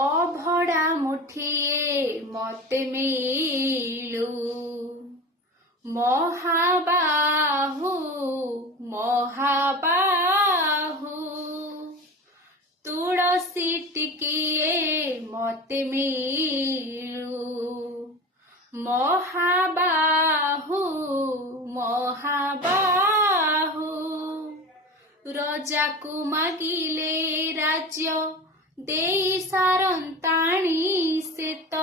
ଅଭଡ଼ା ମୁଠିଏ ମତେ ମିଳୁ। ମହାବାହୁ ମହାବାହୁ ତୁଳସୀ ଟିକିଏ ମତେ ମିଳୁ। ମହାବାହୁ ମହାବାହୁ ରଜାକୁ ମାଗିଲେ ରାଜ୍ୟ ଦେଇ ସାରନ୍ତାଣି ସେ ତ।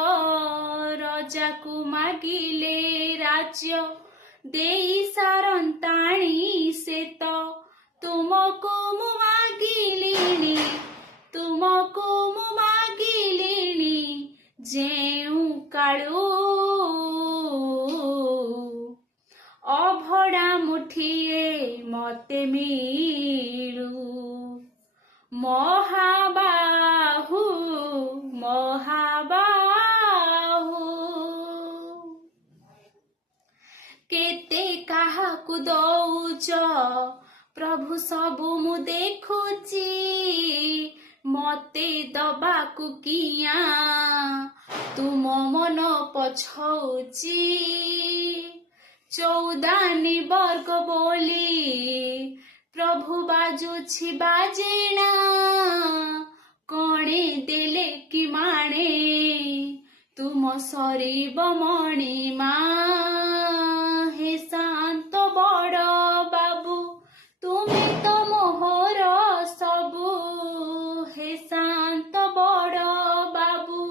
ରଜାକୁ ମାଗିଲେ ରାଜ୍ୟ ଦେଇ ସାରନ୍ତାଣି ସେ ତ। ତୁମକୁ ମୁଁ ମାଗିଲିଣି ତୁମକୁ ମୁଁ ମାଗିଲିଣି ଯେଉଁ କାଳୁ। ଅଭଡ଼ା ମୁଠିଏ ମତେ ମିଳୁ। ମହାବାହୁ ମହାବାହୁ କେତେ କାହାକୁ ଦଉଛ ପ୍ରଭୁ ସବୁ ମୁଁ ଦେଖୁଛି। ମତେ ଦବାକୁ କିଆଁ ତୁମ ମନ ପଛଉଛି। ଚଉଦାନୀ ବର୍ଗ ବୋଲି ପ୍ରଭୁ ବାଜୁଛି ବାଜେଣା। କଣେ ଦେଲେ କି ମାଣେ ତୁମ ସରିବ ମଣିମା। ହେ ଶାନ୍ତ ବଡ଼ ବାବୁ ତୁମେ ତ ମୋହର ସବୁ। ହେ ଶାନ୍ତ ବଡ଼ ବାବୁ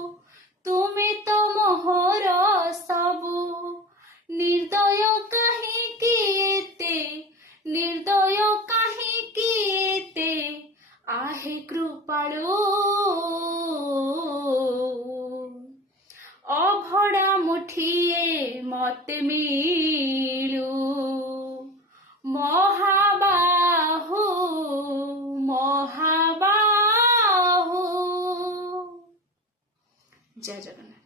ତୁମେ ତ ମୋହର ସବୁ। ନିର୍ଦ୍ଦୟ କାହିଁକି ଏତେ ନିର୍ଦ୍ଦୟ କାହିଁକି ଏତେ आहे କୃପାଳୁ। ଅଭଡ଼ା ମୁଠିଏ ମତେ ମିଳୁ। ମହାବାହୁ ମହାବାହୁ। ଜୟ ଜଗନ୍ନାଥ।